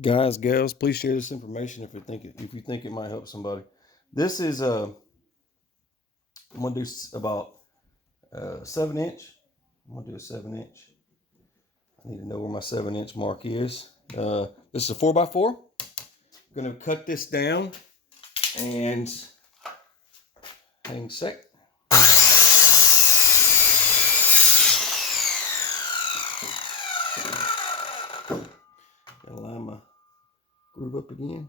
Guys, gals, please share this information if you think it might help somebody. This is I'm gonna do about 7 inch. I'm gonna do a 7 inch. I need to know where my 7 inch mark is. This is a 4x4. I'm gonna cut this down and hang a sec. Gotta line my groove up again.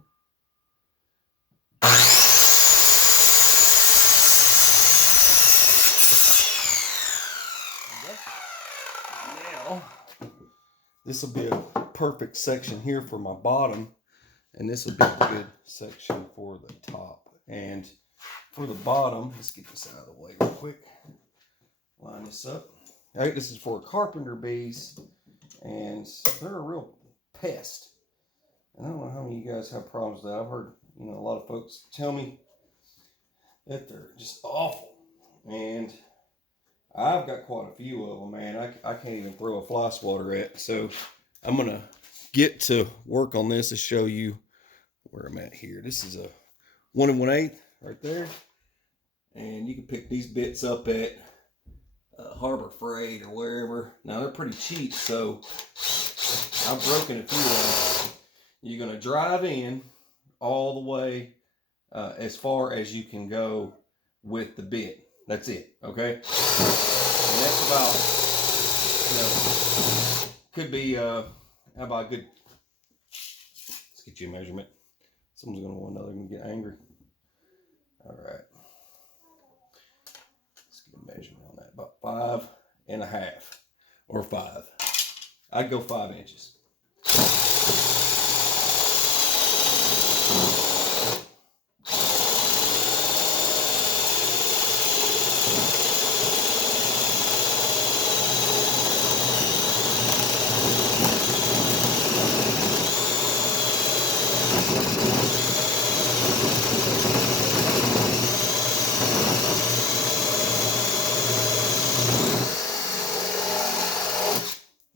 Now, this will be a perfect section here for my bottom, and this will be a good section for the top. And for the bottom, let's get this out of the way real quick. Line this up. All right, this is for carpenter bees, and they're a real pest. And I don't know how many of you guys have problems with that. I've heard, a lot of folks tell me that they're just awful. And I've got quite a few of them, man. I can't even throw a fly swatter at. So I'm going to get to work on this to show you where I'm at here. This is a 1 1/8 right there. And you can pick these bits up at Harbor Freight or wherever. Now they're pretty cheap, so I've broken a few of them. You're going to drive in all the way as far as you can go with the bit. That's it, okay? And that's about, could be, how about a good, let's get you a measurement. Someone's going to want another and get angry. All right. Let's get a measurement on that. About 5.5 or 5. I'd go 5 inches.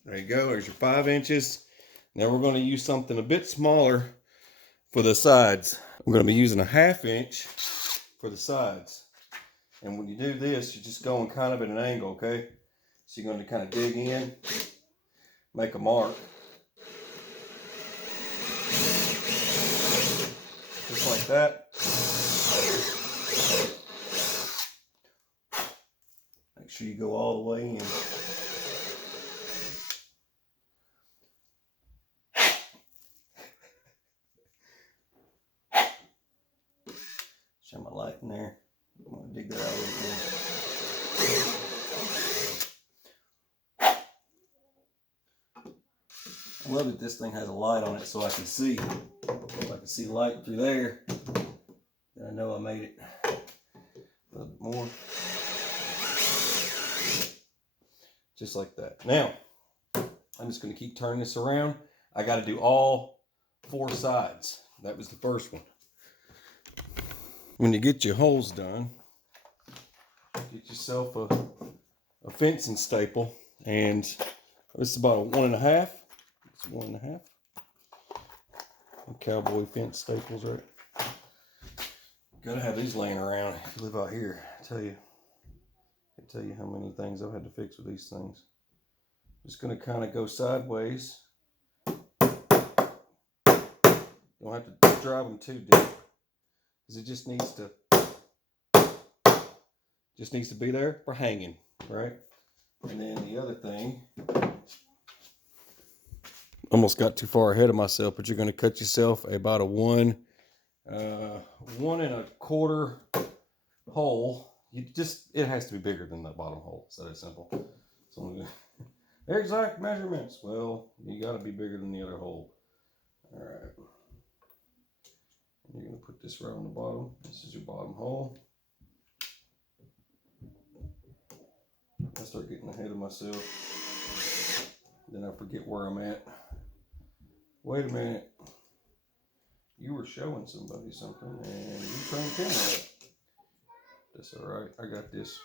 There you go. There's your 5 inches. Now we're going to use something a bit smaller for the sides. I'm going to be using a 1/2 inch for the sides. And when you do this, you're just going kind of at an angle, okay? So you're going to kind of dig in, make a mark. Just like that. Make sure you go all the way in. Shine my light in there. I'm going to dig that out a little bit. I love that this thing has a light on it so I can see. If I can see light through there, then I know I made it a little bit more. Just like that. Now, I'm just going to keep turning this around. I got to do all 4 sides. That was the first one. When you get your holes done, get yourself a fencing staple, and this is about a 1.5. It's 1.5. Cowboy fence staples, right? Gotta have these laying around if you live out here. I tell you how many things I've had to fix with these things. Just gonna kind of go sideways. You don't have to drive them too deep, because it just needs to be there for hanging, right? And then the other thing, almost got too far ahead of myself, but you're going to cut yourself about a 1 1.25 hole. It has to be bigger than the bottom hole. It's that simple. So exact measurements. Well, you got to be bigger than the other hole. All right. You're going to put this right on the bottom. This is your bottom hole. I start getting ahead of myself. Then I forget where I'm at. Wait a minute. You were showing somebody something and you turned the camera up. That's all right. I got this.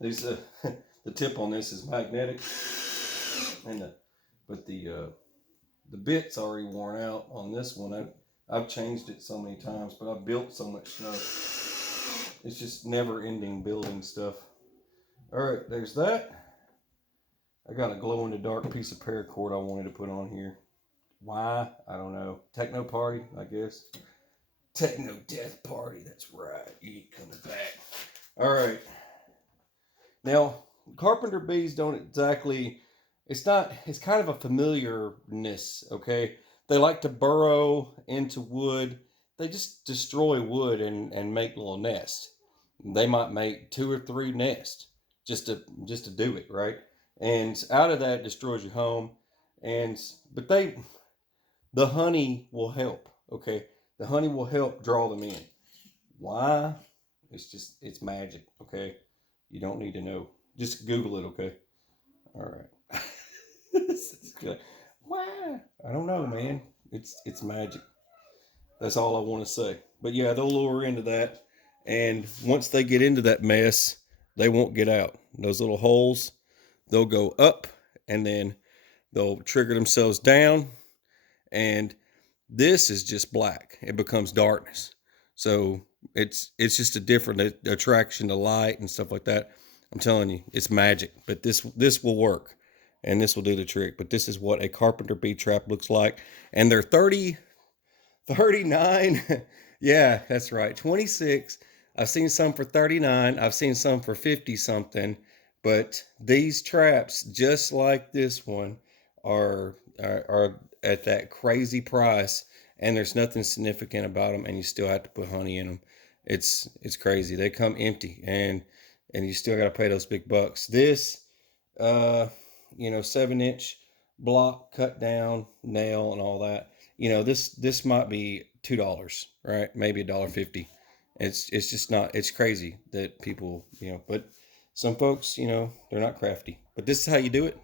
These The tip on this is magnetic, and the bit's already worn out on this one. I've changed it so many times, but I've built so much stuff. It's just never-ending building stuff. All right, there's that. I got a glow-in-the-dark piece of paracord I wanted to put on here. Why? I don't know. Techno party, I guess. Techno death party. That's right. You ain't coming back. All right. Now, Carpenter bees don't exactly. It's kind of a familiarness. Okay. They like to burrow into wood. They just destroy wood and make little nests. They might make 2 or 3 nests just to do it, right? And out of that, it destroys your home. But the honey will help. Okay, the honey will help draw them in. Why? It's magic. Okay, you don't need to know. Just Google it. Okay. All right. Why? I don't know, man. It's magic. That's all I want to say. But yeah, they'll lure into that, and once they get into that mess, they won't get out. Those little holes, they'll go up, and then they'll trigger themselves down, and this is just black. It becomes darkness. So it's just a different attraction to light and stuff like that. I'm telling you, it's magic. But this will work, and this will do the trick. But this is what a Carpenter Bee Trap looks like, and they're 39. Yeah, that's right. 26. I've seen some for 39. I've seen some for 50 something. But these traps, just like this one, are at that crazy price, and there's nothing significant about them, and you still have to put honey in them. It's crazy. They come empty, and you still got to pay those big bucks. This 7-inch block cut down nail and all that, this might be $2, right? Maybe $1.50. It's just not. It's crazy that people, but some folks, they're not crafty. But this is how you do it.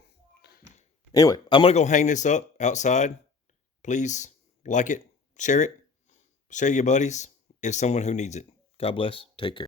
Anyway, I'm gonna go hang this up outside. Please like it, share your buddies, if someone who needs it. God bless. Take care.